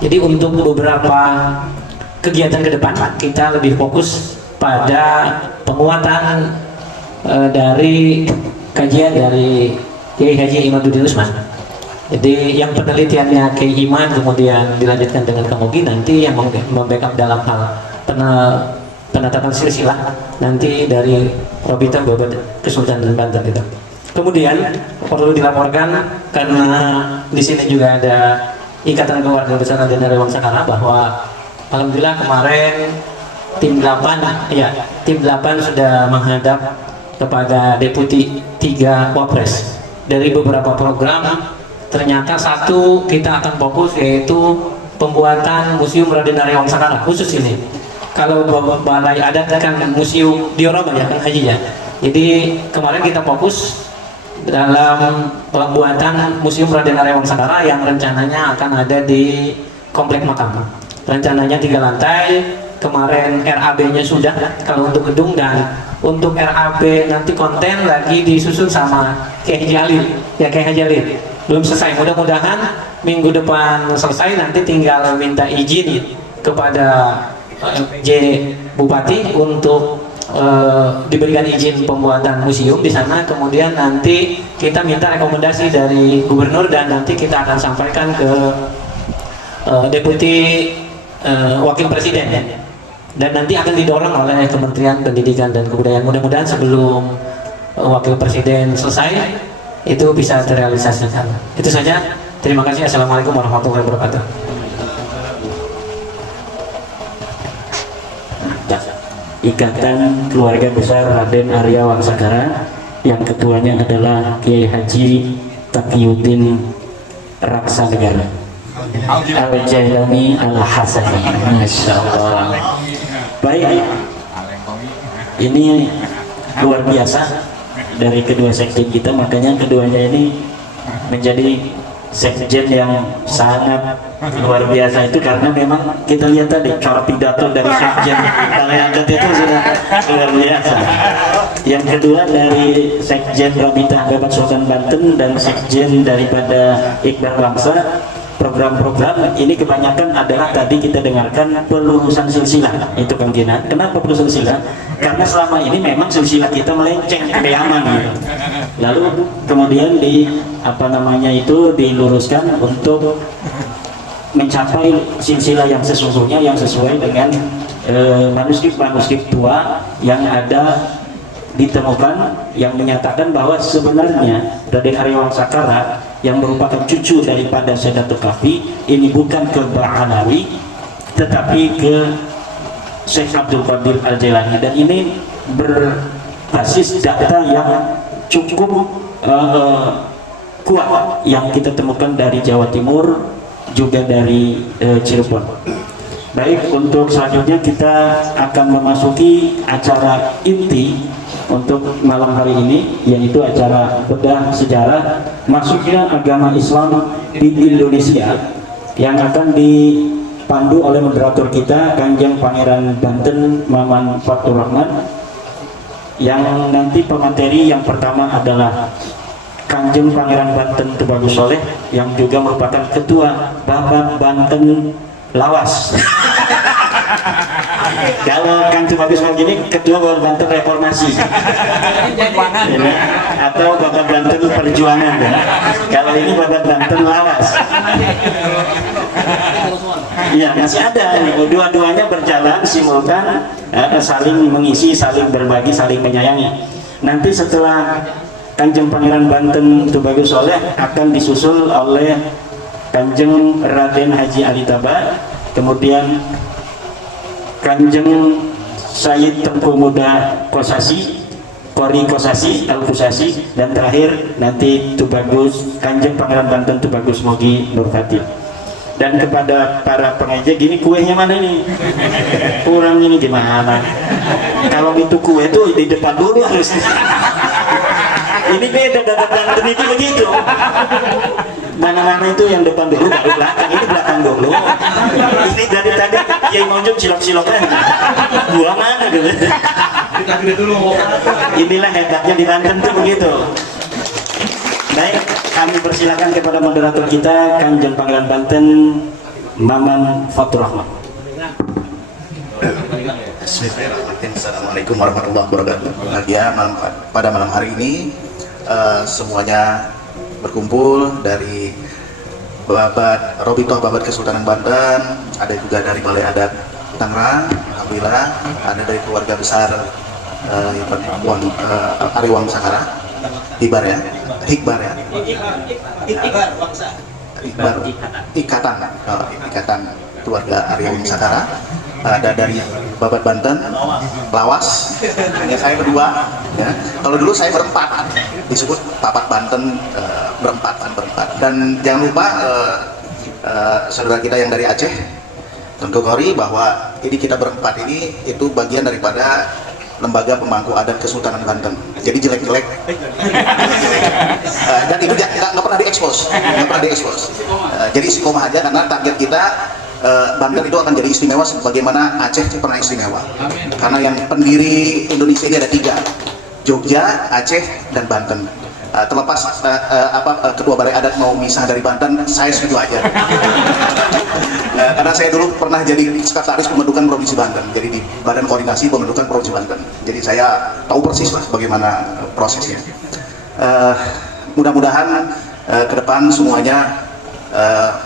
Jadi untuk beberapa kegiatan ke depan kita lebih fokus pada penguatan dari kajian dari Kiai Haji Imaduddin Usman. Jadi yang penelitiannya Kiai Iman kemudian dilanjutkan dengan Kang Ogi, nanti yang membackup dalam hal penetapan silsilah nanti dari Robita Babat Kesultanan Banten itu. Kemudian perlu dilaporkan karena di sini juga ada Ikatan Keluarga Besar Raden Arya Wangsakara bahwa alhamdulillah kemarin tim 8 sudah menghadap kepada Deputi 3 Wapres. Dari beberapa program ternyata satu kita akan fokus yaitu pembuatan Museum Raden Arya Wangsakara khusus ini. Kalau balai adat kan museum diorama ya kan Haji ya. Jadi kemarin kita fokus dalam pembuatan Museum Raden Arya Wangsakara yang rencananya akan ada di Komplek Makam. Rencananya 3 lantai. Kemarin RAB-nya sudah kalau untuk gedung, dan untuk RAB nanti konten lagi disusun sama Kiai Jalil ya, Kiai Jalil belum selesai, mudah-mudahan minggu depan selesai. Nanti tinggal minta izin kepada J Bupati untuk diberikan izin pembuatan museum di sana. Kemudian nanti kita minta rekomendasi dari gubernur dan nanti kita akan sampaikan ke Deputi Wakil Presiden, dan nanti akan didorong oleh Kementerian Pendidikan dan Kebudayaan. Mudah-mudahan sebelum Wakil Presiden selesai itu bisa terrealisasikan. Itu saja. Terima kasih. Assalamualaikum warahmatullahi wabarakatuh. Ikatan Keluarga Besar Raden Arya Wangsakara yang ketuanya adalah Kiai Haji Taqiyuddin Raksanegara Al-Jailani Al-Hasani. Masya Allah. Baik, ini luar biasa dari kedua sekjen kita, makanya keduanya ini menjadi sekjen yang sangat luar biasa. Itu karena memang kita lihat tadi cara pidato dari sekjen Balai Adat itu sudah luar biasa. Yang kedua dari sekjen Robita Babat Sultan Banten dan sekjen daripada Iqbal Bangsa, program-program ini kebanyakan adalah tadi kita dengarkan pelurusan silsilah. Itu Kang Gina. Kenapa pelurusan silsilah? Karena selama ini memang silsilah kita melenceng ke Yaman gitu. Lalu kemudian diluruskan untuk mencapai silsilah yang sesungguhnya, yang sesuai dengan manuskrip tua yang ada ditemukan, yang menyatakan bahwa sebenarnya Raden Arya Wangsakara yang merupakan cucu daripada Sayyidatul Kahfi ini bukan ke Ba'alawi tetapi ke Syekh Abdul Qadir Al-Jailani, dan ini berbasis data yang cukup kuat yang kita temukan dari Jawa Timur juga dari Cirebon. Baik, untuk selanjutnya kita akan memasuki acara inti untuk malam hari ini, yaitu acara bedah sejarah masuknya agama Islam di Indonesia, yang akan dipandu oleh moderator kita Kanjeng Pangeran Banten Maman Fatur Rahman. Yang nanti pemateri yang pertama adalah Kanjeng Pangeran Banten Tubagus Soleh yang juga merupakan ketua Babat Banten Lawas. Kalau Kang Tubagus begini ketua Babat Banten Reformasi atau Babat Banten Perjuangan. Kalau ini Babat Banten Lawas. Iya, masih ada. Dua-duanya berjalan simultan, saling mengisi, saling berbagi, saling menyayangi. Nanti setelah Kanjeng Pangeran Banten Tubagus Soleh akan disusul oleh Kanjeng Raden Haji Ali Taba, kemudian Kanjeng Sayyid Tempu Muda Kosasi, Kori Kosasi, Al Kosasi, dan terakhir nanti Tubagus Kanjeng Pangeran Banten Tubagus Mogi Nurfati. Dan kepada para pengejek, gini kuenya mana nih? Kurang ini gimana? Kalau itu kue tuh di depan dulu harus. Ini beda Banten itu begitu. Mana-mana itu yang depan dulu baru belakang, ini belakang dulu. Ini dari tadi Kiai Mojok cilok-cilok kan. Gua mana gitu. Inilah hebatnya di Banten tuh begitu. Baik, kami persilakan kepada moderator kita Kanjeng Pangeran Banten Maman Fatur Rahman. Bismillahirrahmanirrahim. Assalamualaikum warahmatullahi wabarakatuh. Pada malam hari ini semuanya berkumpul dari Babat Robitoh Babat Kesultanan Banten, ada juga dari Balai Adat Tangerang, alhamdulillah, ada dari keluarga besar Ariwang Sakara, Hikbar ya, Ikatan keluarga Ariwang Sakara, ada dari Babat Banten, Lawas, hanya saya berdua. Ya. Kalau dulu saya berempat, disebut Babat Banten berempat. Dan jangan lupa saudara kita yang dari Aceh, Tengku Kori, bahwa ini kita berempat ini itu bagian daripada Lembaga Pemangku Adat Kesultanan Banten. Jadi jelek-jelek. Dan itu nggak pernah diekspos, jadi istiqomah aja, karena target kita Banten itu akan jadi istimewa sebagaimana Aceh pernah istimewa. Karena yang pendiri Indonesia ini ada 3, Jogja, Aceh, dan Banten. Terlepas ketua Balai Adat mau misah dari Banten, saya setuju aja. Karena saya dulu pernah jadi sekretaris pembentukan Provinsi Banten, jadi di Badan Koordinasi Pembentukan Provinsi Banten. Jadi saya tahu persis lah bagaimana prosesnya. Mudah-mudahan ke depan semuanya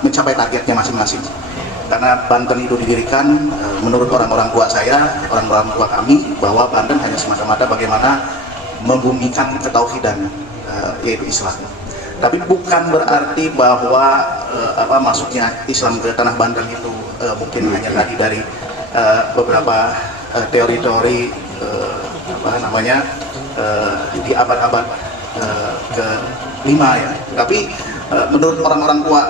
mencapai targetnya masing-masing. Karena Banten itu didirikan menurut orang-orang tua saya, orang-orang tua kami, bahwa Banten hanya semata-mata bagaimana membumikan ketauhidan, yaitu Islam. Tapi bukan berarti bahwa masuknya Islam ke tanah Banten itu mungkin hanya tadi dari beberapa teori-teori di abad-abad ke-5 ya. Tapi menurut orang-orang tua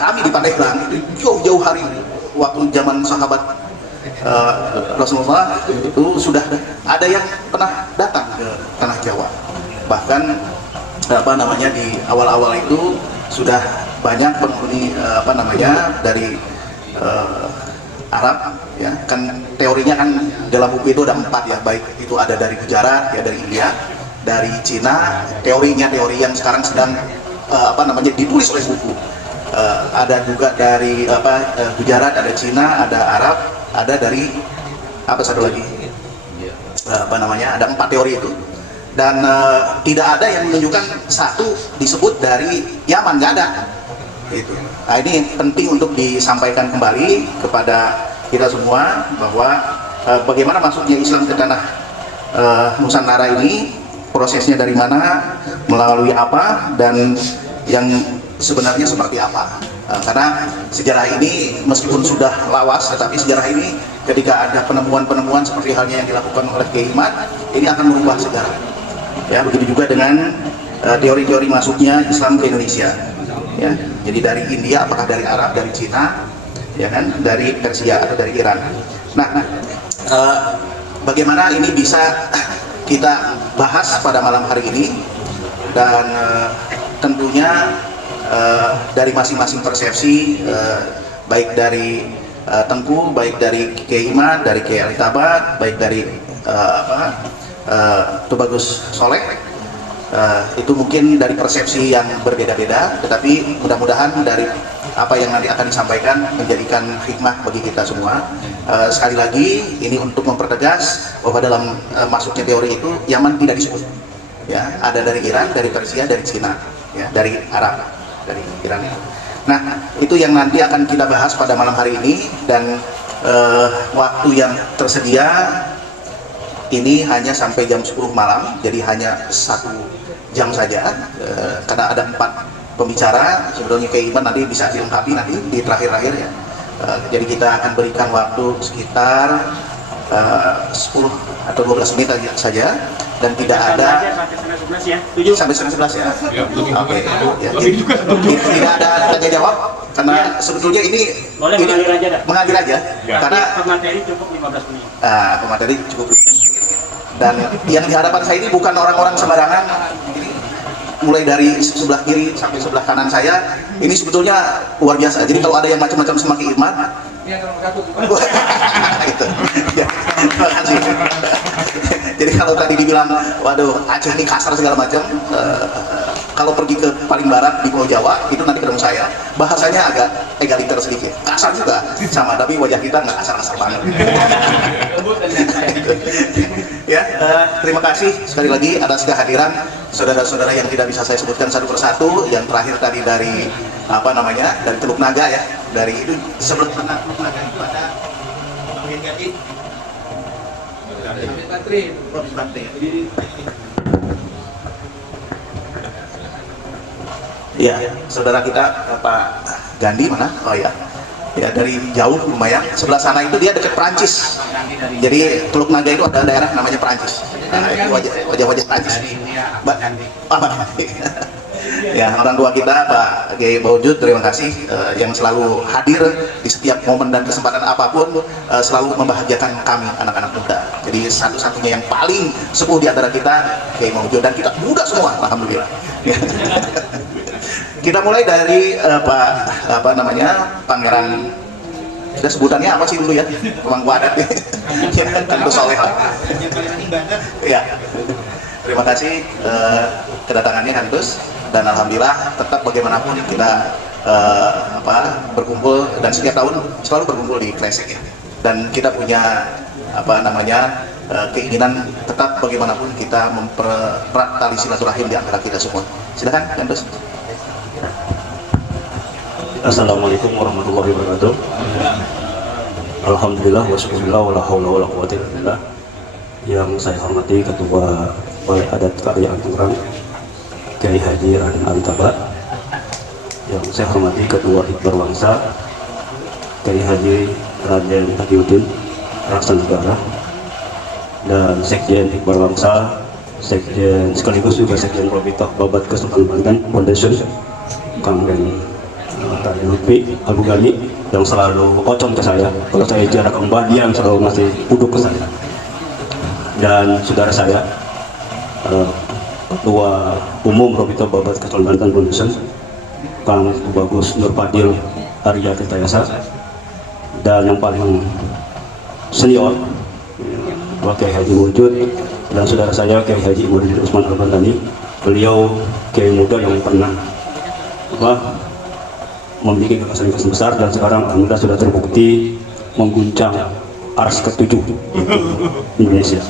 kami di Pandeglang itu jauh-jauh hari, waktu zaman sahabat Rasulullah itu sudah ada yang pernah datang ke tanah Jawa. Bahkan di awal-awal itu sudah banyak penghuni dari Arab ya, kan teorinya kan dalam buku itu ada 4 ya, baik itu ada dari Gujarat ya, dari India, dari Cina, teori yang sekarang sedang ditulis oleh buku. Ada juga dari Gujarat, ada Cina, ada Arab, ada dari satu lagi ada 4 teori itu. Dan tidak ada yang menunjukkan satu disebut dari Yaman, nggak ada gitu. Nah, ini penting untuk disampaikan kembali kepada kita semua bahwa bagaimana masuknya Islam ke tanah Nusantara ini, prosesnya dari mana, melalui apa, dan yang sebenarnya seperti apa. Karena sejarah ini meskipun sudah lawas, tetapi sejarah ini ketika ada penemuan-penemuan seperti halnya yang dilakukan oleh Kiai Imad, ini akan merubah sejarah. Ya, begitu juga dengan teori-teori masuknya Islam ke Indonesia. Ya, jadi dari India, apakah dari Arab, dari Cina, ya kan, dari Persia atau dari Iran. Nah, bagaimana ini bisa kita bahas pada malam hari ini, dan tentunya dari masing-masing persepsi, baik dari Tengku, baik dari Kiai Imad, dari Kiai Ali Tabat, baik dari Tubagus Soleh, itu mungkin dari persepsi yang berbeda-beda, tetapi mudah-mudahan dari apa yang nanti akan disampaikan menjadikan hikmah bagi kita semua. Sekali lagi ini untuk mempertegas bahwa dalam masuknya teori itu Yaman tidak disebut ya, ada dari Iran, dari Persia, dari Cina ya, dari Arab, dari Iran. Nah, itu yang nanti akan kita bahas pada malam hari ini, dan waktu yang tersedia ini hanya sampai jam 10 malam, jadi hanya 1 jam saja, karena ada 4 pembicara. Sebetulnya Kiai Iman nanti bisa dilengkapi nanti di terakhir-akhir ya. Jadi kita akan berikan waktu sekitar 10 atau 12 menit saja, dan tidak ada sampai 11 ya. Oke. Ya, tidak ada tanya jawab, karena sebetulnya ini mengalir aja. Karena pemateri cukup 15 menit. Pemateri cukup. Dan yang di hadapan saya ini bukan orang-orang sembarangan. Mulai dari sebelah kiri sampai sebelah kanan saya, ini sebetulnya luar biasa. Jadi kalau ada yang macam-macam sama Ki Irman, gitu. Ya, terima kasih. Jadi kalau tadi dibilang, waduh Aceh ini kasar segala macam, kalau pergi ke paling barat di Pulau Jawa itu nanti ketemu saya, bahasanya agak egaliter sedikit, kasar juga sama, tapi wajah kita nggak kasar-kasar banget. Ya, terima kasih sekali lagi atas kehadiran saudara-saudara yang tidak bisa saya sebutkan satu persatu. Yang terakhir tadi dari apa namanya, dari Teluk Naga ya, dari itu sebelah tengah Teluk Naga itu ada bagian Gati. Prof. Bante. Ya, saudara kita Pak Gandhi mana? Oh ya, ya dari jauh lumayan. Sebelah sana itu dia dekat Perancis. Jadi Teluk Naga itu ada daerah namanya Perancis. Nah, itu wajah-wajah Perancis. Mbak Gandhi. Ya, orang tua kita Pak Kiai Baujud, terima kasih yang selalu hadir di setiap momen dan kesempatan apapun, selalu membahagiakan kami anak-anak muda. Jadi satu-satunya yang paling sepuh di antara kita Kiai Baujud, dan kita muda semua, alhamdulillah. Kita mulai dari apa namanya, Pangeran, sudah sebutannya apa sih dulu ya, Pemangku Adat ya, tentu soleh lah. Ya, terima kasih kedatangannya Kantus, dan alhamdulillah tetap bagaimanapun kita berkumpul, dan setiap tahun selalu berkumpul di Kresek ya. Dan kita punya apa namanya keinginan tetap bagaimanapun kita mempererat tali silaturahim di antara kita semua. Silakan Kantus. Assalamualaikum warahmatullahi wabarakatuh. Alhamdulillah wassyukurillah wala haula wala quwwata illa billah. Yang saya hormati Ketua Balai Adat Karya Anturang Kiai Haji Raden Antaba. Yang saya hormati Ketua Hikbar Bangsa Kiai Haji Raden Tadiuddin Raksa Negara, dan Sekjen Hikbar Bangsa, Sekjen sekaligus juga Sekjen Robitoh Babat Kesultanan Banten Foundation Kang Deni Tadi Lutfi Abu Ghani, yang selalu kocong ke saya kalau saya jarak kembali, dia yang selalu ngasih duduk ke saya. Dan saudara saya Ketua Umum Robito Babat Kesultanan Banten Foundation Kang Bagus Nur Fadil Arya Tirtayasa, dan yang paling senior Pak Kiai Haji Wujud, dan saudara saya Kiai Haji Muhammad Usman Al-Bandani. Beliau Kiai muda yang pernah memiliki gagasan besar, dan sekarang alhamdulillah sudah terbukti mengguncang ars ke-7 Indonesia.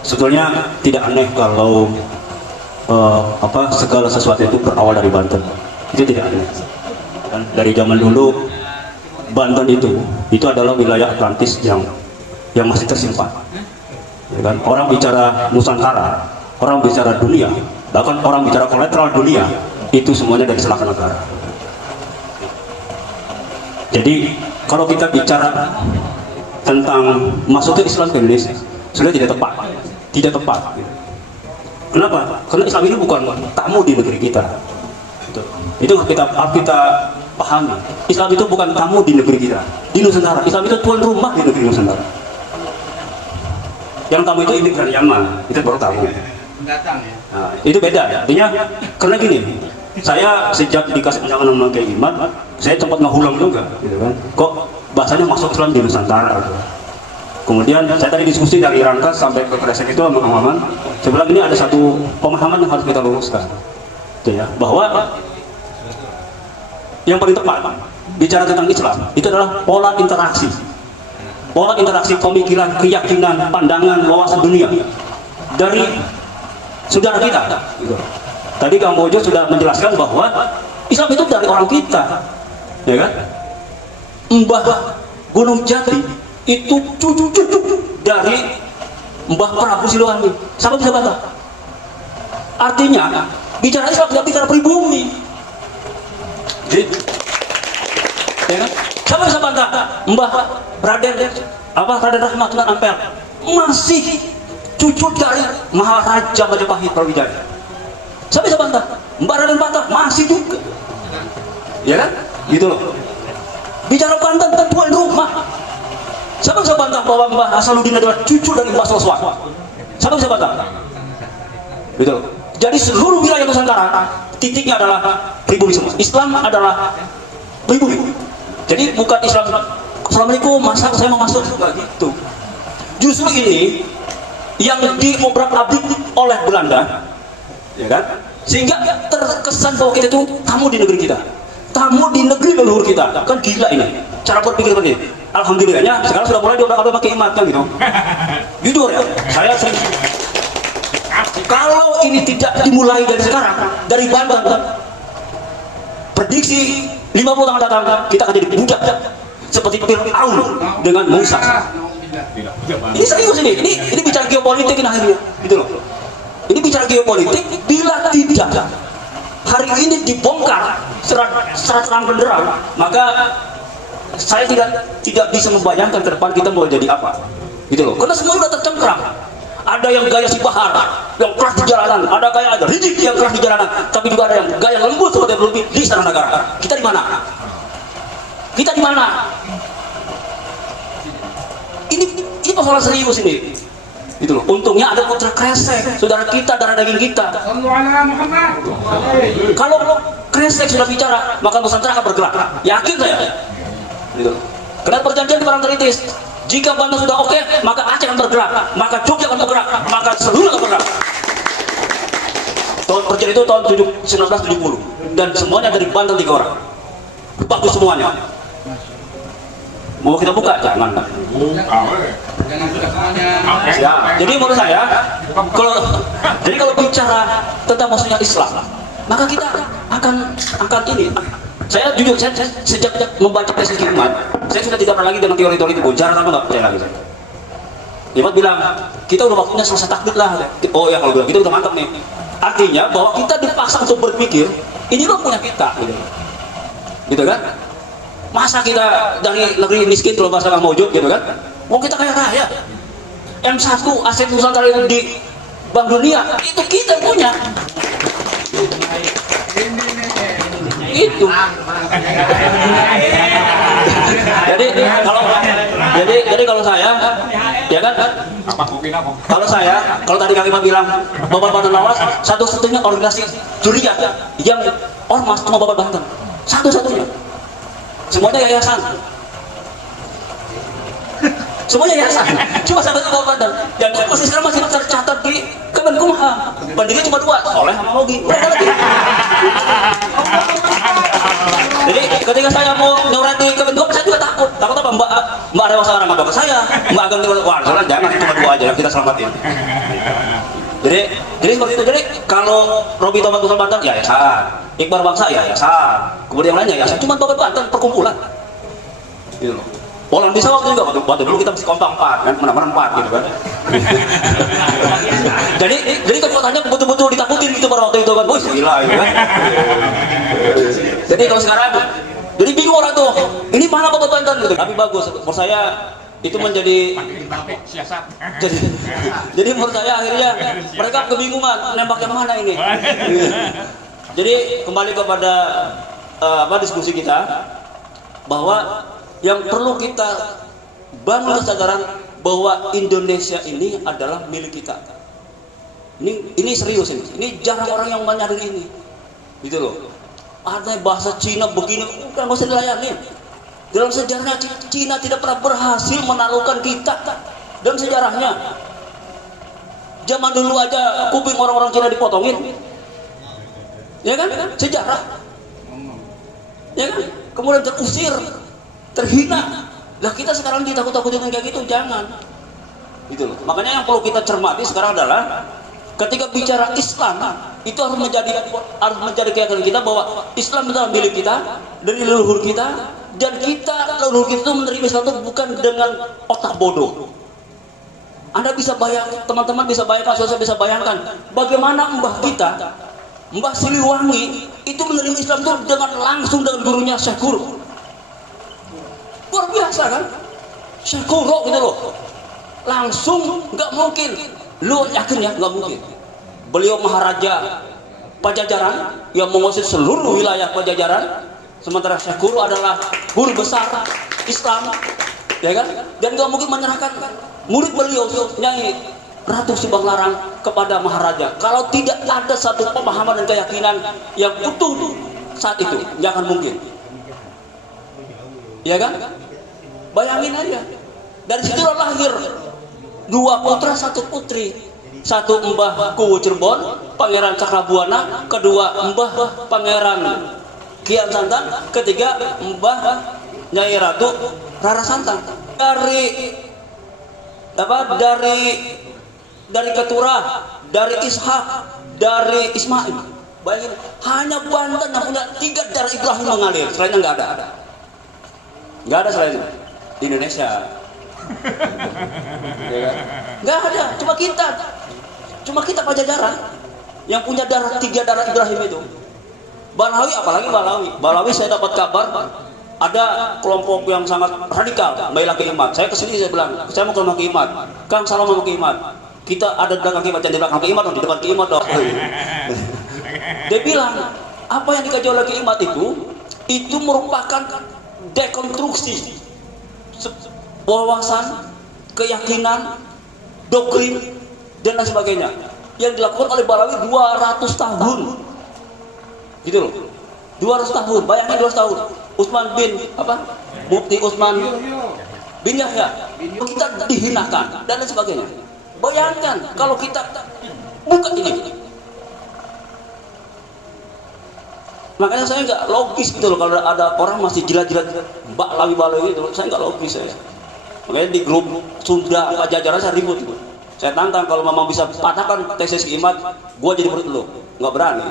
Sebetulnya tidak aneh kalau segala sesuatu itu berawal dari Banten. Itu tidak aneh. Dan dari zaman dulu Banten itu adalah wilayah Atlantis yang masih tersimpan. Ya kan? Orang bicara Nusantara, orang bicara dunia, bahkan orang bicara kolateral dunia, itu semuanya dari Selatan Negara. Jadi kalau kita bicara tentang masuknya Islam ke Indonesia, sudah tidak tepat. Kenapa? Karena Islam ini bukan tamu di negeri kita. Itu kita pahami. Islam itu bukan tamu di negeri kita, di Nusantara. Islam itu tuan rumah di negeri Nusantara. Yang tamu itu imigran Yaman, itu baru tamu. Pendatang ya. Nah, itu beda. Artinya karena gini, saya sejak dikasih undangan sama Kiai Imad, saya sempat ngehulang juga, gitu kan. Kok bahasanya masuk Islam di Nusantara? Gitu. Kemudian saya tadi diskusi dari Rangkas sampai ke Kresek itu sama Kang Maman. Saya bilang ini ada satu pemahaman yang harus kita luruskan, gitu ya, bahwa yang paling tepat bicara tentang Islam itu adalah pola interaksi pemikiran, keyakinan, pandangan, wawasan dunia dari saudara kita. Gitu. Tadi Kang Bojo sudah menjelaskan bahwa Islam itu dari orang kita, ya kan? Mbah Gunung Jati itu cucu dari Mbah Prabu Siliwangi. Siapa bisa bantah? Artinya bicara Islam tidak bicara pribumi. Gitu. Ya kan? Siapa bisa bantah? Mbah Raden Rahmatullah Ampel masih cucu dari Maharaja Majapahit Brawijaya. Siapa bisa bantah? Mbak Raden bantah masih juga, ya kan? Gitu loh. Bicara Banten tuan rumah. Siapa bisa bantah bahwa Mbah Hasanuddin adalah cucu dari Mbah Soswan? Siapa bisa bantah? Gitu loh. Jadi seluruh wilayah Nusantara titiknya adalah pribumi semua. Islam adalah pribumi. Jadi bukan Islam Assalamualaikum, masa saya mau masuk, enggak gitu. Justru ini yang diobrak-abrik oleh Belanda, ya kan? Sehingga terkesan bahwa kita itu tamu di negeri kita, tamu di negeri leluhur kita. Kan gila ini cara berpikir seperti ini. Alhamdulillahnya sekarang sudah mulai diobrak-abrik pakai iman kan gitu. Jujur ya, saya kalau ini tidak dimulai dari sekarang, dari Banten, prediksi 50 tahun datang kita akan jadi budak seperti Fir'aun dengan Musa. Ini serius ini bicara geopolitik ini akhirnya, gitu loh. Ini bicara geopolitik. Bila tidak hari ini dibongkar secara terang benderang, maka saya tidak bisa membayangkan ke depan kita mau jadi apa, gitu loh. Karena semua sudah tercengkram. Ada yang gaya si Bahar, yang keras di jalanan. Ada gaya Rizik yang keras di jalanan. Tapi juga ada yang gaya lembut seperti berlebih di istana negara. Kita di mana? Kita di mana? Ini persoalan serius ini. Gitu loh. Untungnya ada putra kresek, saudara kita, darah daging kita. Kalau kresek sudah bicara, maka Nusantara akan bergerak. Yakin saya. Gitu. Karena perjanjian di Parangtritis. Jika Banten sudah oke, maka Aceh akan bergerak, maka Jogja akan bergerak, maka seluruh akan bergerak. Tahun perjanjian itu tahun 1970 dan semuanya dari Banten 3 orang. Bagus semuanya. Mau kita buka? Jangan. Ya, jadi menurut saya, kalau bicara tentang maksudnya Islam, maka kita akan ini. Saya jujur, saya sejak membaca tesis Hikmat, saya sudah tidak pernah lagi dengan teori-teori itu. Jarang apa nggak percaya lagi. Hikmat bilang, kita udah waktunya selesai takbir lah. Oh ya, kalau bilang kita udah mantap nih. Artinya bahwa kita dipaksa untuk berpikir, ini loh punya kita, gitu kan? Masa kita dari negeri miskin, kalau bahasa Bang Mojok, gitu kan? Mau kita kaya raya. M1 aset Nusantara itu di Bank Dunia, itu kita punya. Itu. Jadi kalau saya, ya kan? Kalau tadi kalimat bilang Bapak Banten Lawas satu-satunya organisasi juriah yang ormas cuma Bapak Banten, satu-satunya. Semuanya yayasan. Semuanya yayasan. Cuma satu Bapak Banten. Dan masih sekarang masih tercatat di Kemenkumham. Pendiri cuma 2, Soleh sama Mogi. Mereka lagi. Jadi ketika saya mau nyurat di Kemenkumham, saya juga takut apa Mbak Dewa Sarang sama bapak saya, Mbak Ageng Dewa, wah jangan cuma 2 aja yang kita selamatin. Jadi seperti itu. Jadi kalau Robi Tomat Kusal Banten ya yayasan, Iqbal Bangsa ya yayasan, kemudian yang lainnya yayasan, cuma Bapak Banten perkumpulan. Gitu loh. Polan bisa waktu juga waktu dulu kita mesti kompak 4 kan, menang 4 gitu kan. jadi kekuatannya betul-betul ditakutin gitu pada waktu itu kan, wih gila gitu kan. Jadi kalau sekarang, jadi bingung orang tuh, ini mana Bapak Banten gitu. Tapi bagus, menurut saya itu menjadi jadi menurut saya akhirnya mereka kebingungan nembak yang mana ini. Jadi kembali kepada diskusi kita bahwa yang perlu kita bangun kesadaran bahwa Indonesia ini adalah milik kita. Ini serius ini. Ini jarang orang yang menyadari ini. Gitu loh. Ada bahasa Cina begini, udah nggak usah dilayanin. Dalam sejarahnya Cina tidak pernah berhasil menaklukkan kita. Dalam sejarahnya. Zaman dulu aja kuping orang-orang Cina dipotongin. Ya kan? Sejarah. Ya kan? Kemudian terusir, terhina. Lah kita sekarang ditakut-takutin kayak gitu, jangan. Gitu loh. Makanya yang perlu kita cermati sekarang adalah ketika bicara Islam, itu harus menjadi keyakinan kita bahwa Islam adalah milik kita, dari leluhur kita, dan kita leluhur kita itu menerima Islam itu bukan dengan otak bodoh. Anda bisa bayangkan, teman-teman bisa bayangkan, saya bisa bayangkan bagaimana mbah kita, Mbah Siliwangi itu menerima Islam itu dengan langsung dengan gurunya Syekh Guru. Luar biasa kan? Syekh Guru gitu loh. Langsung, nggak mungkin. Lu yakin ya? Nggak mungkin. Beliau Maharaja Pajajaran yang menguasai seluruh wilayah Pajajaran, sementara Syekh Guru adalah guru besar Islam, ya kan? Dan nggak mungkin menyerahkan murid beliau Nyai Ratu Subang Larang kepada Maharaja. Kalau tidak ada satu pemahaman dan keyakinan yang utuh saat itu, nggak akan mungkin. Ya kan? Bayangin aja. Dari situ lahir 2 putra 1 putri. 1 Mbah Kuwu Cirebon, Pangeran Cakrabuana, kedua Mbah Pangeran Kian Santang, ketiga Mbah Nyai Ratu Rara Santang. Dari Ketura, dari Ishak, dari Ismail. Bayangin, hanya Banten yang punya 3 darah Ibrahim mengalir, selainnya nggak ada. Nggak ada selain di Indonesia. Nggak ada, cuma kita Pajajaran yang punya 3 darah Ibrahim itu. Balawi, apalagi Balawi saya dapat kabar ada kelompok yang sangat radikal membela Ki Imad. Saya kesini, saya bilang, saya mau ke rumah Ki Imad. Kang, salam sama Ki Imad. Kita ada di belakang Ki Imad, jangan di belakang Ki Imad, di depan Ki Imad dong. Dia bilang, apa yang dikaji oleh Ki Imad itu merupakan dekonstruksi wawasan, keyakinan, doktrin, dan lain sebagainya yang dilakukan oleh Balawi 200 tahun. Gitu loh. 200 tahun, bayangin 200 tahun. Utsman bin Mufti Utsman bin Yahya kita dihinakan dan lain sebagainya. Bayangkan kalau kita buka ini. Makanya saya nggak logis gitu loh kalau ada orang masih jilat-jilat Balawi gitu, saya nggak logis saya. Makanya di grup Sunda Pajajaran saya ribut gitu. Saya tantang kalau memang bisa patahkan tesis Imad, gua jadi murid lo, nggak berani.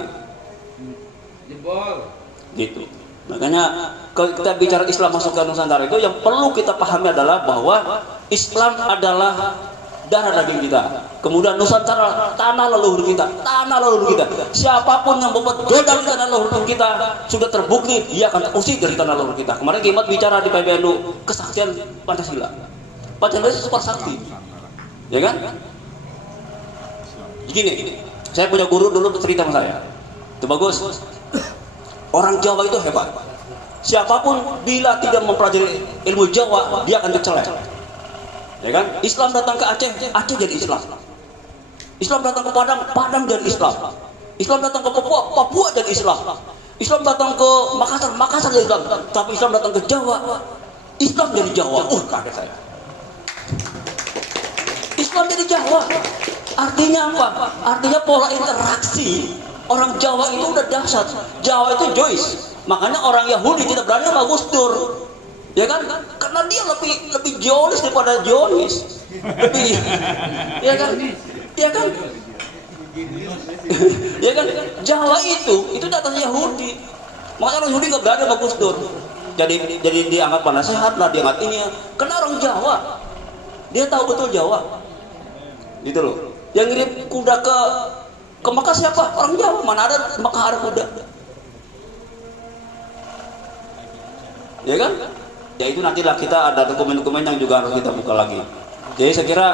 Gitu. Makanya kalau kita bicara Islam masuk ke Nusantara itu yang perlu kita pahami adalah bahwa Islam adalah darah daging kita. Kemudian Nusantara tanah leluhur kita, Siapapun yang membuat godang di tanah leluhur kita sudah terbukti dia akan terusir dari tanah leluhur kita. Kemarin Imad bicara di PBNU kesaksian Pancasila. Pancasila itu super sakti, ya kan? Gini, saya punya guru dulu cerita sama saya. Itu bagus. Orang Jawa itu hebat. Siapapun bila tidak mempelajari ilmu Jawa, dia akan kecelek. Ya kan? Islam datang ke Aceh, Aceh jadi Islam. Islam datang ke Padang, Padang jadi Islam. Islam datang ke Papua, Papua jadi Islam. Islam datang ke Makassar, Makassar jadi Islam. Tapi Islam datang ke Jawa, Islam jadi Jawa. Kaget saya. Islam jadi Jawa. Artinya apa? Artinya pola interaksi orang Jawa itu udah dahsyat. Jawa itu Joyce. Makanya orang Yahudi tidak berani sama Gus Dur. Ya kan? Karena dia lebih Zionis daripada Zionis. Lebih, ya kan? Ya kan? Ya kan? Jawa itu datang Yahudi. Makanya orang Yahudi nggak berani sama Gus Dur. Jadi dianggap penasehat lah, dianggap ini. Karena orang Jawa, dia tahu betul Jawa. Gitu loh. Yang ngirim kuda ke Mekah siapa? Orang Jawa. Mana ada Mekah ada kuda? Ya kan? Ya itu nantilah kita ada dokumen-dokumen yang juga harus kita buka lagi. Jadi saya kira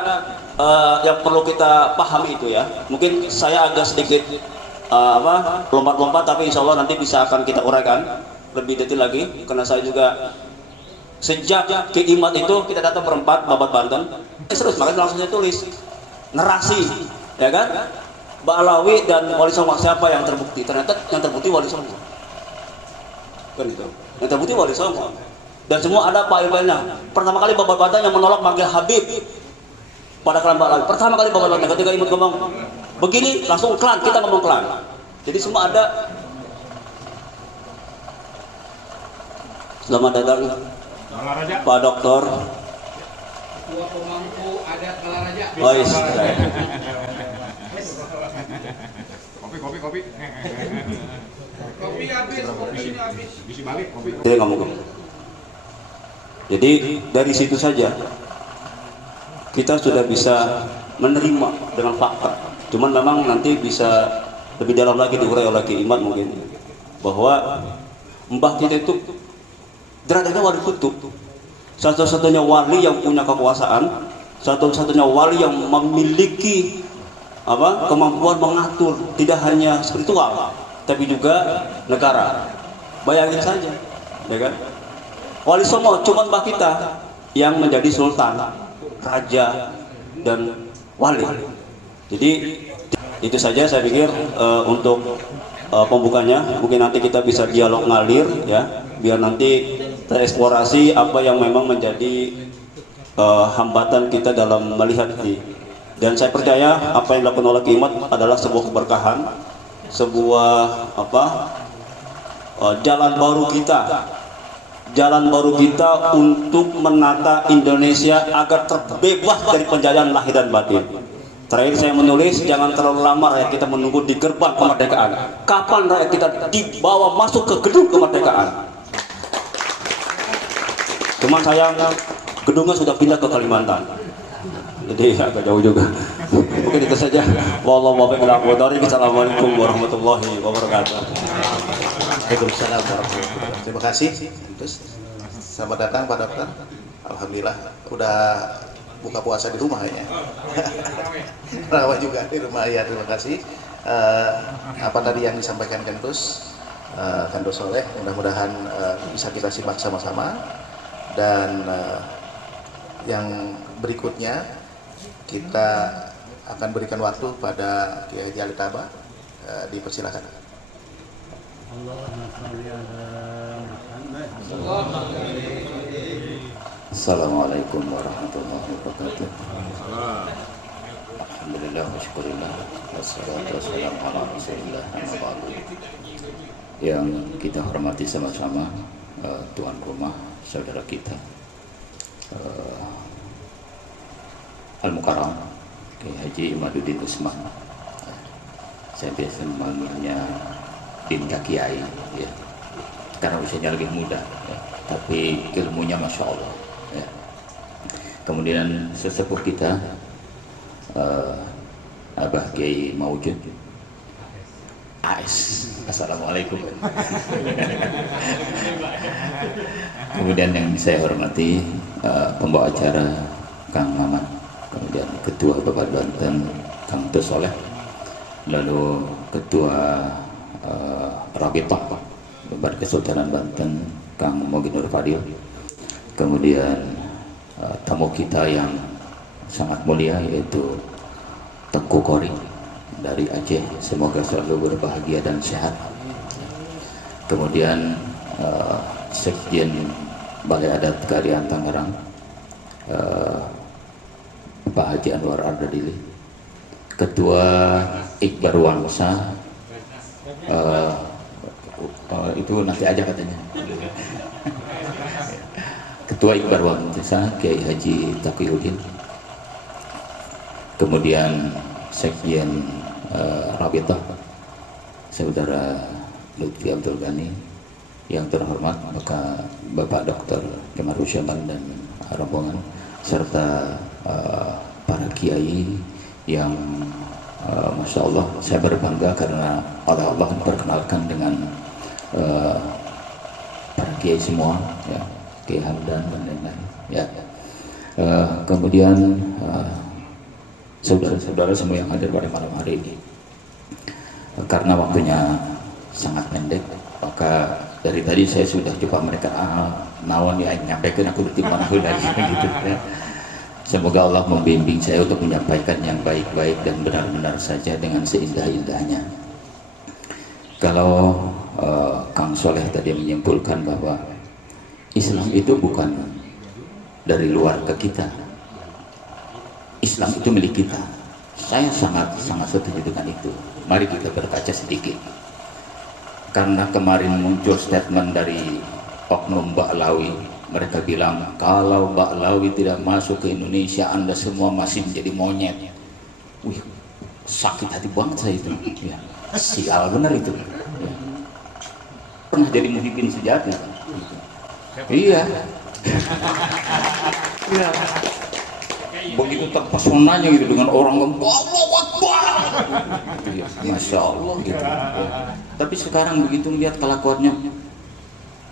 yang perlu kita pahami itu ya. Mungkin saya agak sedikit lompat-lompat, tapi insya Allah nanti bisa akan kita uraikan lebih detail lagi. Karena saya juga sejak Ki Imad itu kita datang berempat Babat Banten, terus makanya langsung saya tulis narasi, ya kan? Balawi dan Wali Songo siapa yang terbukti? Ternyata yang terbukti Wali Songo. Kan itu. Yang terbukti Wali Songo. Dan semua ada file-filenya. Pertama kali Babat Banten yang menolak manggil Habib pada klan Balawi. Pertama kali Babat Banten ketika Imad ngomong begini langsung klan, kita ngomong klan. Jadi semua ada. Selamat datang Pak Doktor. Ketua Pemangku Adat Kalaraja. Oh yes. Kopi habis, kopi habis. Bisi balik kopi. Jadi ngomong. Jadi dari situ saja kita sudah bisa menerima dengan fakta. Cuman memang nanti bisa lebih dalam lagi diurai oleh Ki Imad mungkin bahwa mbah kita itu derajatnya wali kutub, satu-satunya wali yang punya kekuasaan, satu-satunya wali yang memiliki kemampuan mengatur tidak hanya spiritual tapi juga negara. Bayangin saja, ya kan? Wali Songo cuma mbah kita yang menjadi sultan, raja, dan wali. Jadi itu saja saya pikir untuk pembukanya. Mungkin nanti kita bisa dialog ngalir ya, biar nanti tereksplorasi apa yang memang menjadi hambatan kita dalam melihat ini. Dan saya percaya apa yang dilakukan oleh Kimat adalah sebuah keberkahan, sebuah jalan baru kita untuk menata Indonesia agar terbebas dari penjajahan lahir dan batin. Terakhir saya menulis, jangan terlalu lama rakyat kita menunggu di gerbang kemerdekaan. Kapan rakyat kita dibawa masuk ke gedung kemerdekaan? Cuman sayang gedungnya sudah pindah ke Kalimantan, jadi agak jauh juga. Mungkin itu saja. Wassalamualaikum warahmatullahi wabarakatuh. Waalaikumsalam warahmatullahi wabarakatuh. Terima kasih. Terus selamat datang Pak Dokter. Alhamdulillah udah buka puasa di rumah ya. Rawat juga di rumah ya. Terima kasih. Apa tadi yang disampaikan Kantus Soleh, mudah-mudahan bisa kita simak sama-sama. Dan yang berikutnya kita akan berikan waktu pada Kiai Haji Ali Taba. Dipersilakan. Assalamualaikum warahmatullahi wabarakatuh. Alhamdulillah wa syukurillah, wassalatu wassalamu ala rasulillah. Yang kita hormati sama-sama tuan rumah, saudara kita Al-Mukarram Kiai Haji Imaduddin Usman. Saya biasa memanggilnya Dinda Kiai ya, karena usianya lebih muda ya, tapi ilmunya Masya Allah ya. Kemudian sesepuh kita Abah Kiai Maujud AS. Assalamualaikum. Kemudian yang saya hormati pembawa acara Kang Mamat, kemudian Ketua Bapak Banten Kang Tus Soleh, lalu Ketua Rabitah Bapak Kesultanan Banten Kang Mogi Nur Fadil, kemudian tamu kita yang sangat mulia yaitu Tengku Kori dari Aceh, semoga selalu berbahagia dan sehat. Kemudian Sekjen Balai Adat Kearifan Tangerang Pak Haji Anwar Ardadili, Ketua Iqbar Wangsa, itu nanti aja katanya. Ketua Iqbar Wangsa Kiai Haji Taqiyuddin, kemudian Sekjen Rabitah Saudara Lutfi Abdul Ghani, yang terhormat Bapak Dr. Kemaruf Syaban dan rombongan, serta para kiai yang Masya Allah saya berbangga karena oleh Allah diperkenalkan dengan para kiai semua ya, Kiai Hamdan dan lain-lain ya. Kemudian saudara-saudara semua yang hadir pada malam hari ini, karena waktunya sangat pendek, maka dari tadi saya sudah coba mereka nawan ya nyampaikan aku bertimbang dari gitu ya. Semoga Allah membimbing saya untuk menyampaikan yang baik-baik dan benar-benar saja dengan seindah-indahnya. Kalau Kang Soleh tadi menyimpulkan bahwa Islam itu bukan dari luar ke kita, Islam itu milik kita. Saya sangat setuju dengan itu. Mari kita berkaca sedikit. Karena kemarin muncul statement dari oknum Ba'lawi, mereka bilang kalau Ba'lawi tidak masuk ke Indonesia Anda semua masih menjadi monyet. Wih, sakit hati banget saya itu ya. Sial benar itu ya. Pernah jadi muhibin sejati iya. Iya, begitu terpesonanya gitu dengan orang yang Allahu Akbar ya, Masya Allah gitu ya. Tapi sekarang begitu melihat kelakuannya,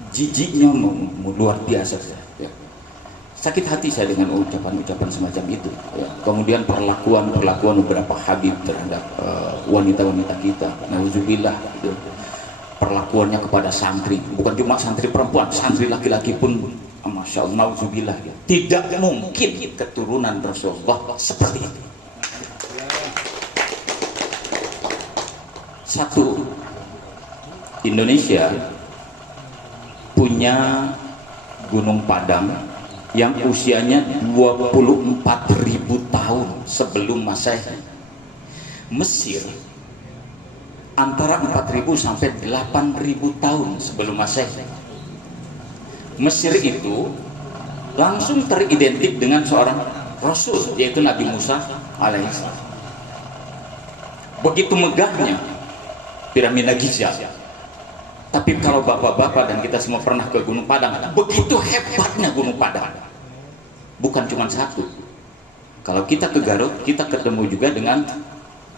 jijiknya luar biasa ya. Sakit hati saya dengan ucapan-ucapan semacam itu ya. Kemudian perlakuan beberapa habib terhadap wanita-wanita kita, nauzubillah gitu. Perlakuannya kepada santri, bukan cuma santri perempuan, santri laki-laki pun Masya Allah, nauzubillah ya. Tidak mungkin keturunan Rasulullah seperti itu. Satu, Indonesia punya Gunung Padang yang usianya 24.000 tahun sebelum Masehi. Mesir antara 4.000 sampai 8.000 tahun sebelum Masehi. Mesir itu langsung teridentik dengan seorang Rasul, yaitu Nabi Musa alaihissalam. Begitu megahnya piramida Giza. Tapi kalau bapak-bapak dan kita semua pernah ke Gunung Padang, begitu hebatnya Gunung Padang. Bukan cuma satu. Kalau kita ke Garut, kita ketemu juga dengan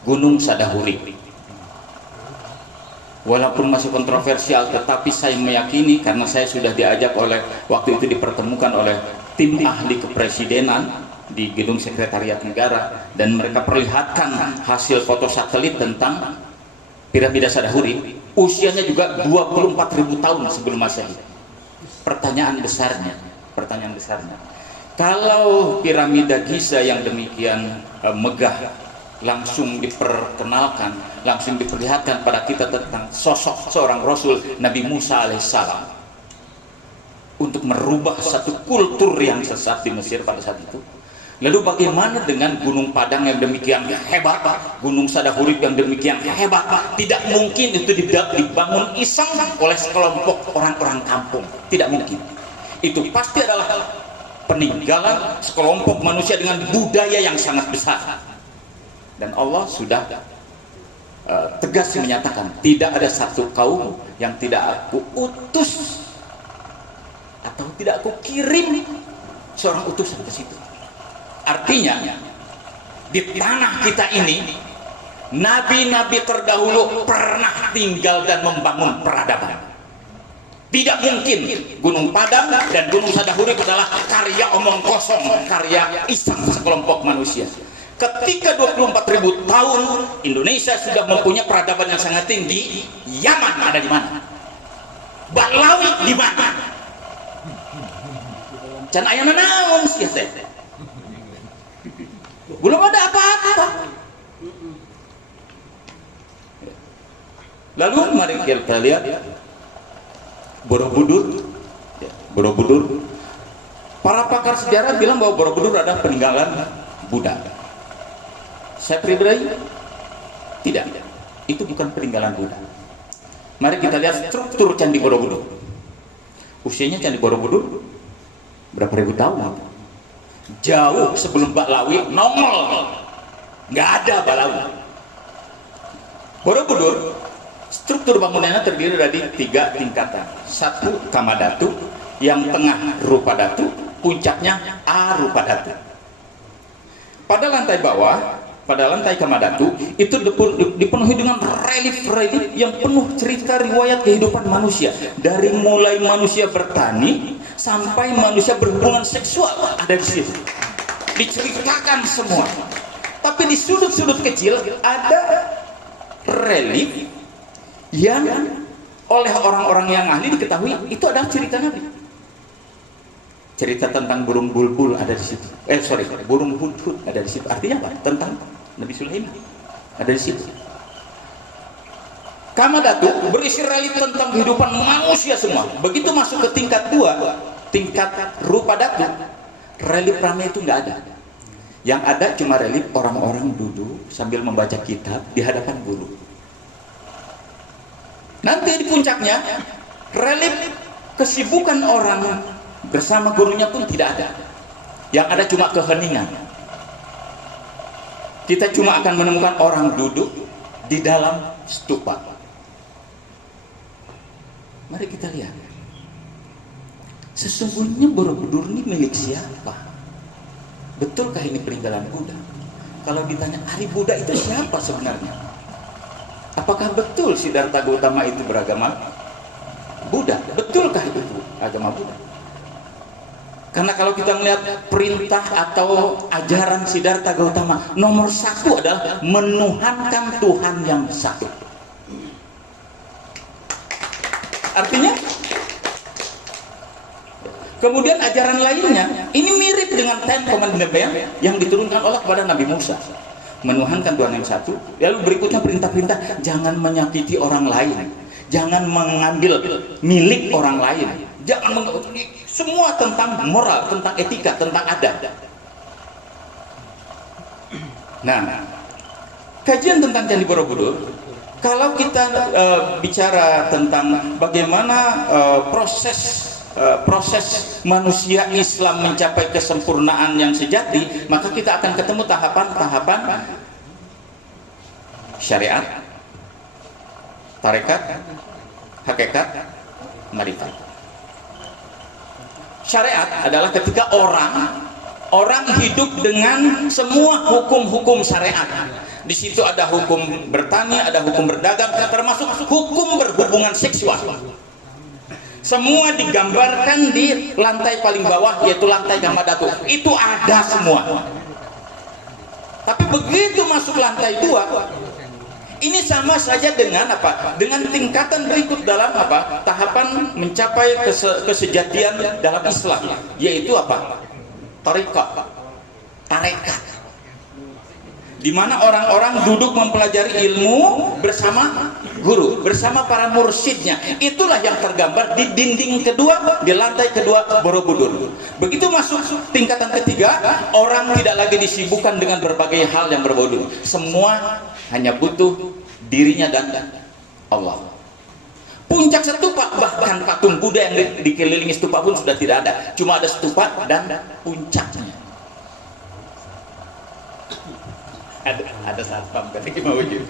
Gunung Sadahuri. Walaupun masih kontroversial, tetapi saya meyakini, karena saya sudah diajak oleh, waktu itu dipertemukan oleh tim ahli kepresidenan di Gedung Sekretariat Negara, dan mereka perlihatkan hasil foto satelit tentang piramida Sadahuri. Usianya juga 24.000 tahun sebelum Masehi. Pertanyaan besarnya, kalau piramida Giza yang demikian megah langsung diperkenalkan, langsung diperlihatkan pada kita tentang sosok seorang Rasul Nabi Musa alaihissalam untuk merubah satu kultur yang sesat di Mesir pada saat itu. Lalu bagaimana dengan Gunung Padang yang demikian hebat, Gunung Sadahuri yang demikian hebat? Tidak mungkin itu dibangun iseng oleh sekelompok orang-orang kampung. Tidak mungkin. Itu pasti adalah peninggalan sekelompok manusia dengan budaya yang sangat besar. Dan Allah sudah tegas menyatakan, tidak ada satu kaum yang tidak aku utus atau tidak aku kirim seorang utusan ke situ. Artinya di tanah kita ini nabi-nabi terdahulu pernah tinggal dan membangun peradaban. Tidak mungkin Gunung Padang dan Gunung Sadahuri adalah karya omong kosong, karya iseng sekelompok manusia. Ketika 24.000 tahun Indonesia sudah mempunyai peradaban yang sangat tinggi, Yaman ada di mana? Balawi di mana? Can aya naon sia teh? Belum ada apa-apa. Lalu mari kita lihat Borobudur. Borobudur. Para pakar sejarah bilang bahwa Borobudur adalah peninggalan Buddha. Saya pribadi tidak. Itu bukan peninggalan Buddha. Mari kita lihat struktur Candi Borobudur. Usianya Candi Borobudur berapa ribu tahun? Jauh sebelum Balawi, nongol, nggak ada Balawi. Borobudur, struktur bangunannya terdiri dari 3 tingkatan. 1 Kamadatu, yang tengah Rupadatu, puncaknya Arupadatu. Pada lantai bawah, pada lantai Kamadatu itu dipenuhi dengan relief-relief yang penuh cerita riwayat kehidupan manusia, dari mulai manusia bertani sampai manusia berhubungan seksual ada di situ, diceritakan semua. Tapi di sudut-sudut kecil ada relief yang oleh orang-orang yang ahli diketahui itu adalah cerita Nabi. Cerita tentang burung bulbul ada di situ. Burung hudhud ada di situ. Artinya apa? Tentang Nabi Sulaiman ada di situ. Kamadatu berisi relief tentang kehidupan manusia semua. Begitu masuk ke tingkat 2, tingkat Rupadatu, relief ramai itu nggak ada. Yang ada cuma relief orang-orang duduk sambil membaca kitab di hadapan guru. Nanti di puncaknya relief kesibukan orang bersama gurunya pun tidak ada. Yang ada cuma keheningan. Kita cuma akan menemukan orang duduk di dalam stupa. Mari kita lihat. Sesungguhnya Borobudur ini milik siapa? Betulkah ini peninggalan Buddha? Kalau ditanya Ari Buddha itu siapa sebenarnya? Apakah betul Siddhartha Gautama itu beragama Buddha? Betulkah itu agama Buddha? Karena kalau kita melihat perintah atau ajaran Siddhartha Gautama, nomor 1 adalah menuhankan Tuhan yang satu. Artinya, kemudian ajaran lainnya ini mirip dengan Ten Commandments yang diturunkan Allah kepada Nabi Musa, menuhankan Tuhan yang satu. Lalu berikutnya perintah-perintah, jangan menyakiti orang lain, jangan mengambil milik orang lain, Jangan semua tentang moral, tentang etika, tentang adab. Nah, kajian tentang Candi Borobudur, kalau kita bicara tentang bagaimana proses manusia Islam mencapai kesempurnaan yang sejati, maka kita akan ketemu tahapan-tahapan syariat, tarekat, hakikat, marifat. Syariat adalah ketika orang hidup dengan semua hukum-hukum syariat. Di situ ada hukum bertani, ada hukum berdagang, termasuk hukum berhubungan seksual. Semua digambarkan di lantai paling bawah, yaitu lantai Gamadatu. Itu ada semua. Tapi begitu masuk lantai 2, ini sama saja dengan apa? Dengan tingkatan berikut dalam apa? Tahapan mencapai kesejatian dalam Islam, yaitu apa? Tarekat. Di mana orang-orang duduk mempelajari ilmu bersama guru, bersama para mursyidnya. Itulah yang tergambar di dinding kedua, di lantai kedua Borobudur. Begitu masuk tingkatan ketiga, orang tidak lagi disibukkan dengan berbagai hal yang berbau. Semua hanya butuh dirinya dan Allah. Puncak stupa, bahkan patung Buddha yang dikelilingi stupa pun sudah tidak ada. Cuma ada stupa dan puncaknya. Ada satpam ketika mau wujud.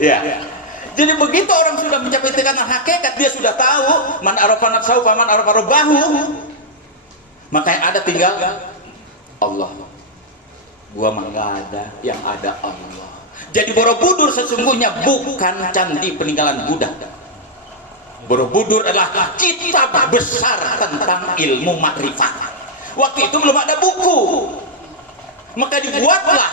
Ya. Jadi begitu orang sudah mencapai tingkatan hakikat, dia sudah tahu man arafa nafsahu fa man arafa rabbahu. Maka yang ada tinggal Allah. Gua mah enggak ada, yang ada Allah. Jadi Borobudur sesungguhnya bukan candi peninggalan Buddha. Borobudur adalah kitab besar tentang ilmu makrifat. Waktu itu belum ada buku. Maka dibuatlah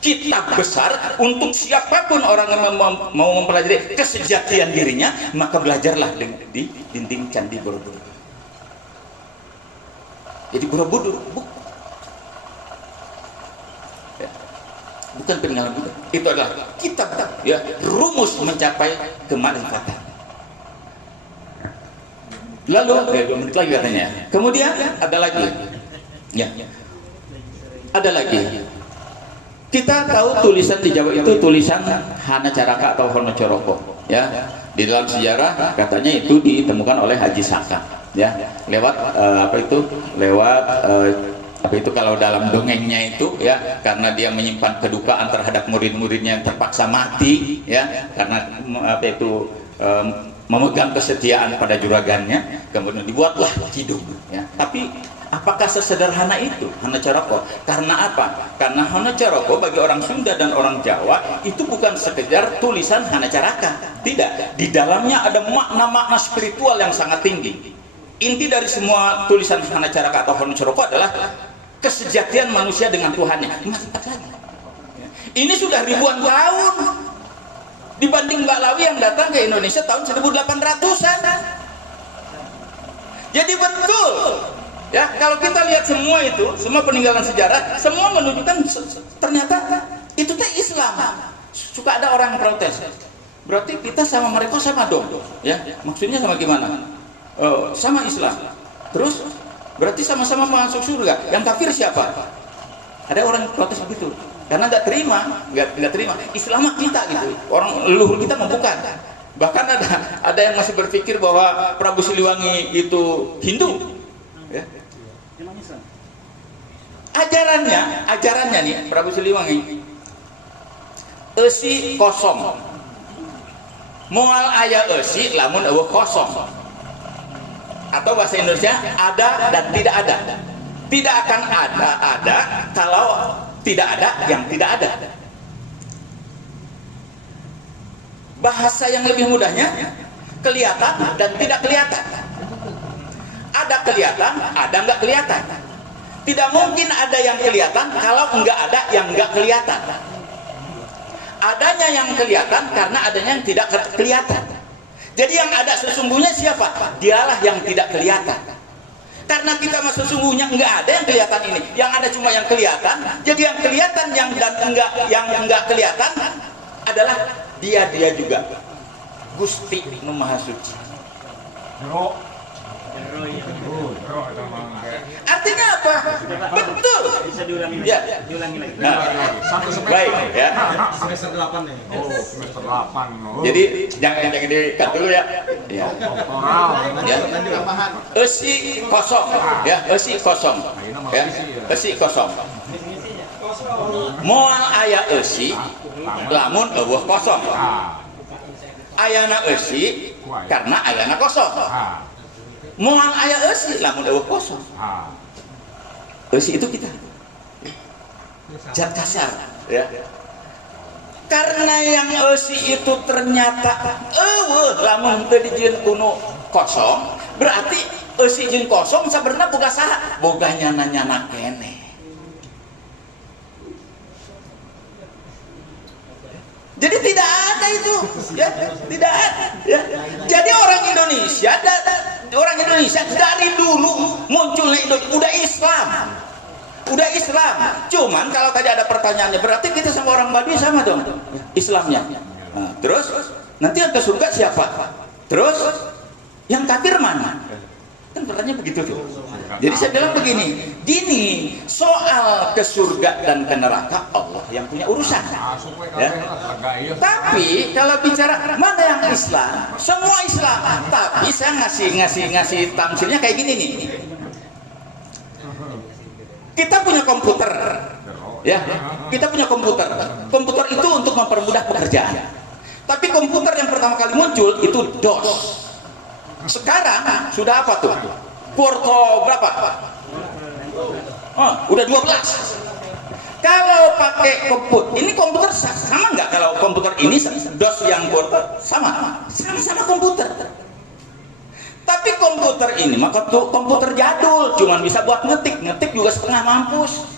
kitab besar untuk siapapun orang yang mau mempelajari kesejatian dirinya, maka belajarlah di dinding Candi Borobudur. Jadi Borobudur bukan peninggalan Buddha, itu adalah kitab ya, rumus mencapai kemarifatan. Lalu 2 menit lagi katanya. Kemudian ada lagi, ya, ada lagi. Kita tahu tulisan di Jawa itu tulisan Hanacaraka atau Honocoroko, ya. Di dalam sejarah katanya itu ditemukan oleh Haji Saka, ya, lewat lewat apa itu kalau dalam dongengnya itu ya, karena dia menyimpan kedukaan terhadap murid-muridnya yang terpaksa mati ya, karena apa itu memegang kesetiaan pada juragannya, kemudian dibuatlah kidung ya. Tapi apakah sesederhana itu Hanacaraka? Karena apa? Karena Hanacaraka bagi orang Sunda dan orang Jawa itu bukan sekedar tulisan Hanacaraka, tidak, di dalamnya ada makna-makna spiritual yang sangat tinggi. Inti dari semua tulisan Hanacaraka atau Hanacaraka adalah kesejatian manusia dengan Tuhannya. Ini sudah ribuan tahun dibanding Mbak Lawi yang datang ke Indonesia tahun 1800-an. Jadi betul ya, kalau kita lihat semua itu, semua peninggalan sejarah, semua menunjukkan ternyata itu teh Islam. Suka ada orang yang protes, berarti kita sama mereka sama dong ya, maksudnya sama gimana? Sama Islam, terus berarti sama-sama masuk surga. Yang kafir siapa? Ada orang protes begitu karena nggak terima Islam kita gitu. Orang leluhur kita bukan. Bahkan ada yang masih berpikir bahwa Prabu Siliwangi itu Hindu. Ya. Ajarannya nih Prabu Siliwangi eusi kosong. Moal aya eusi lamun eueuh kosong. Atau bahasa Indonesia ada dan tidak ada. Tidak akan ada kalau tidak ada yang tidak ada. Bahasa yang lebih mudahnya, kelihatan dan tidak kelihatan. Ada kelihatan, ada nggak kelihatan. Tidak mungkin ada yang kelihatan kalau nggak ada yang nggak kelihatan. Adanya yang kelihatan karena adanya yang tidak kelihatan. Jadi yang ada sesungguhnya siapa? Dialah yang tidak kelihatan. Karena kita mah sesungguhnya nggak ada yang kelihatan ini, yang ada cuma yang kelihatan. Jadi yang kelihatan yang enggak kelihatan adalah dia juga. Gusti Nu Maha Suci. Ya. Nah, baik ya. Semester 8 nih. Oh, semester 8. Oh. Jadi jangan di-cut dulu ya. Ya. Doktoral. Ya. Esi kosong ya, esi kosong ya, esi kosong. Moal aya esi lamun eueuh kosong. Ayana esi karena ayana kosong. Moal aya esi lamun eueuh kosong. Esi itu kita. Zat kasar ya. Karena yang esi itu ternyata lamun teu dijieun kuno kosong, berarti esi jeung kosong sabenerna boga saha? Boga nyana-nyana keneh. Jadi tidak ada itu, ya, tidak ada. Ya. Jadi orang Indonesia dari dulu munculnya udah Islam. Udah Islam. Cuman kalau tadi ada pertanyaannya, berarti kita sama orang Baduy sama dong Islamnya. Nah, terus nanti yang ke surga siapa? Terus yang kafir mana? Kan pertanyaannya begitu tuh. Jadi saya bilang begini, gini, soal ke surga dan ke neraka Allah yang punya urusan. Ya. Tapi kalau bicara mana yang Islam, semua Islam. Tapi saya ngasih tamsilnya kayak gini nih. Kita punya komputer, ya. Kita punya komputer. Komputer itu untuk mempermudah pekerjaan. Tapi komputer yang pertama kali muncul itu DOS. Sekarang sudah apa tuh? Porto berapa? Oh, udah 12. Kalau pakai komputer, ini komputer sama nggak? Kalau komputer ini DOS yang Porto sama komputer. Tapi komputer ini maka tuh komputer jadul, cuman bisa buat ngetik juga setengah mampus.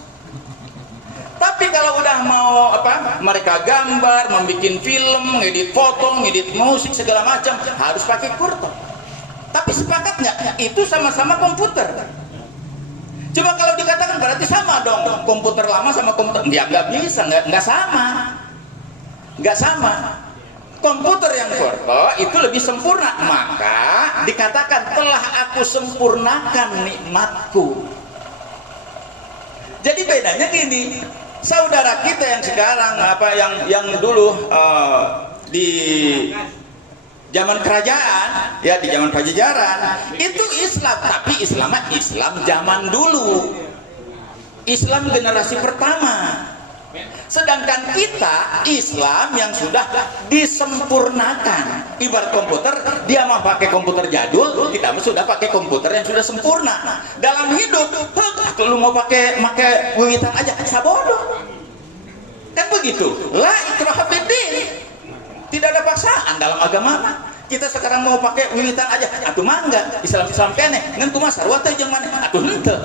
Tapi kalau udah mau mereka gambar, membuat film, ngedit foto, ngedit musik segala macam harus pakai Porto. Tapi sepakat nggak? Itu sama-sama komputer. Coba kalau dikatakan berarti sama dong komputer lama sama komputer. Ya nggak bisa, nggak sama. Nggak sama. Komputer yang Porto itu lebih sempurna. Maka dikatakan telah aku sempurnakan nikmatku. Jadi bedanya gini. Saudara kita yang sekarang yang dulu di zaman kerajaan, ya di zaman Pajajaran itu Islam, tapi Islam zaman dulu, Islam generasi pertama. Sedangkan kita Islam yang sudah disempurnakan. Ibarat komputer, dia mau pakai komputer jadul, kita sudah pakai komputer yang sudah sempurna. Dalam hidup, kalau mau pakai wiwitan aja, sabodoh. Kan begitu. La ikraha fiddin. Tidak ada paksaan dalam agama. Kita sekarang mau pakai wiwitan aja, atuh mangga, Islam keneh, ngan kumaha sarua teh jeung maneh, atuh henteu.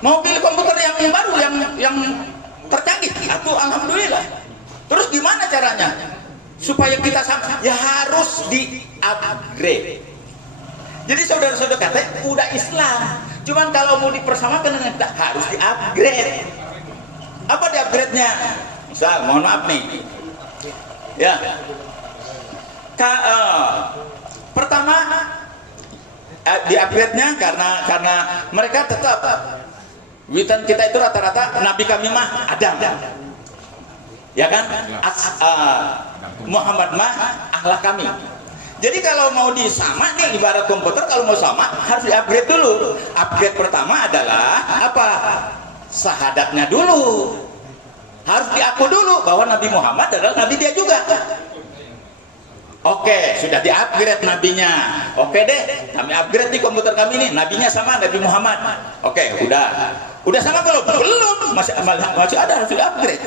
Mau pilih komputer yang baru, yang tercanggih, atuh alhamdulillah. Terus gimana caranya supaya kita sama? Ya harus di-upgrade. Jadi saudara-saudara kata udah Islam, cuman kalau mau dipersamakan dengan kita harus di-upgrade. Apa di-upgrade-nya? Misal, mohon maaf nih. Ya, pertama di upgrade-nya karena mereka tetap witan kita itu rata-rata Nabi kami mah Adam, ya kan? Muhammad mah akhlak kami. Jadi kalau mau disama nih ibarat komputer, kalau mau sama harus di upgrade dulu. Upgrade pertama adalah apa? Sahadatnya dulu. Harus diaku dulu bahwa Nabi Muhammad adalah Nabi dia juga. Oke, sudah di-upgrade nabinya. Oke deh, kami upgrade di komputer kami ini, nabinya sama Nabi Muhammad. Oke, udah sama belum? Belum, masih ada, harus di-upgrade.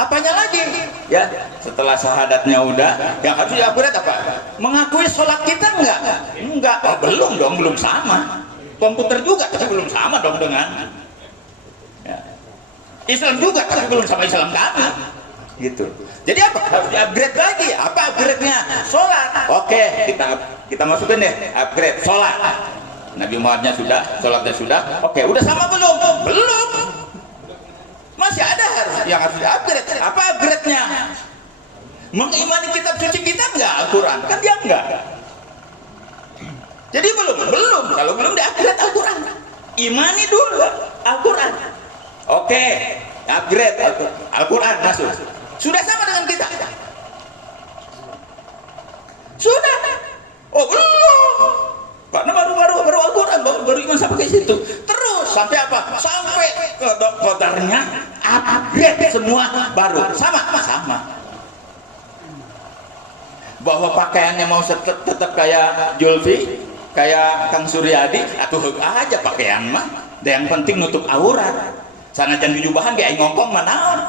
Apanya lagi? Ya, setelah syahadatnya udah, yang harus di-upgrade apa? Mengakui sholat kita enggak? Oh, belum sama. Komputer juga tapi belum sama dong dengan Islam juga, tapi belum sama Islam kami, gitu. Jadi apa? Harus upgrade lagi. Apa upgrade-nya? Sholat. Oke, kita masukin deh upgrade sholat. Nabi Muhammadnya sudah, sholatnya sudah. Oke, udah sama belum? Belum. Masih ada yang harus di-upgrade. Apa upgrade-nya? Mengimani kitab suci kita enggak? Al-Quran kan dia enggak. Jadi belum. Kalau belum di-upgrade Al-Quran, imani dulu Al-Quran. Oke, upgrade Al-Quran masuk. Sudah sama dengan kita. Sudah. Oh belum. Karena baru Al-Quran, baru iman sampai ke situ. Terus sampai apa? Sampai ke kodarnya upgrade semua baru. Sama. Bahwa pakaiannya mau tetap kayak Julfi, kayak Kang Suryadi, atau aja pakaian mah. Dan yang penting nutup aurat. Sanajan jujubahan kayak ngongkong mana?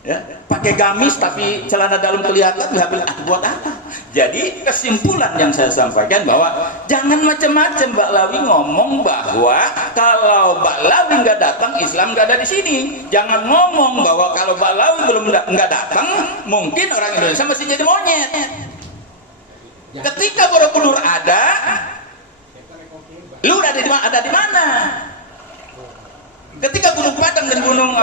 Ya, pakai gamis tapi celana dalam kelihatan, buat apa? Jadi kesimpulan yang saya sampaikan bahwa jangan macam-macam Mbak Lawi ngomong bahwa kalau Mbak Lawi nggak datang, Islam nggak ada di sini. Jangan ngomong bahwa kalau Mbak Lawi belum nggak datang, mungkin orang Indonesia masih jadi monyet. Ketika Borobudur ada, lu ada di mana? Ketika Gunung Padang dan Gunung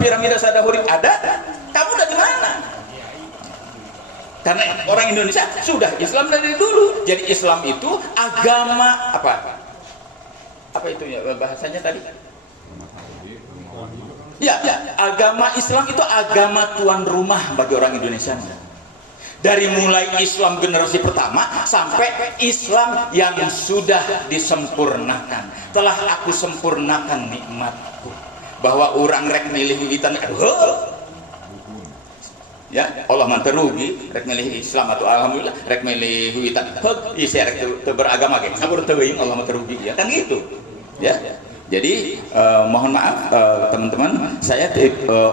piramida Sadahurib ada, kamu udah di mana? Karena orang Indonesia sudah Islam dari dulu. Jadi Islam itu agama apa? Apa itu ya bahasanya tadi? Ya, agama Islam itu agama tuan rumah bagi orang Indonesia. Dari mulai Islam generasi pertama sampai Islam yang sudah disempurnakan. Telah aku sempurnakan nikmatku. Bahwa orang rek milih wiwitan, ya Allah manterugi rek milih Islam atau alhamdulillah rek milih wiwitan. Isi rek beragama ge. Sabur teuing Allah manterugi ya kan gitu. Ya. Jadi mohon maaf teman-teman, saya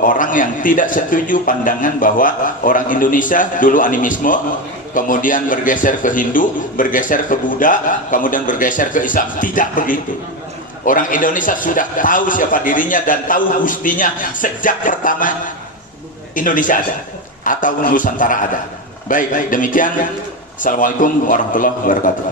orang yang tidak setuju pandangan bahwa orang Indonesia dulu animisme, kemudian bergeser ke Hindu, bergeser ke Buddha, kemudian bergeser ke Islam. Tidak begitu. Orang Indonesia sudah tahu siapa dirinya dan tahu gustinya sejak pertama Indonesia ada atau Nusantara ada. Baik, demikian. Assalamualaikum warahmatullahi wabarakatuh.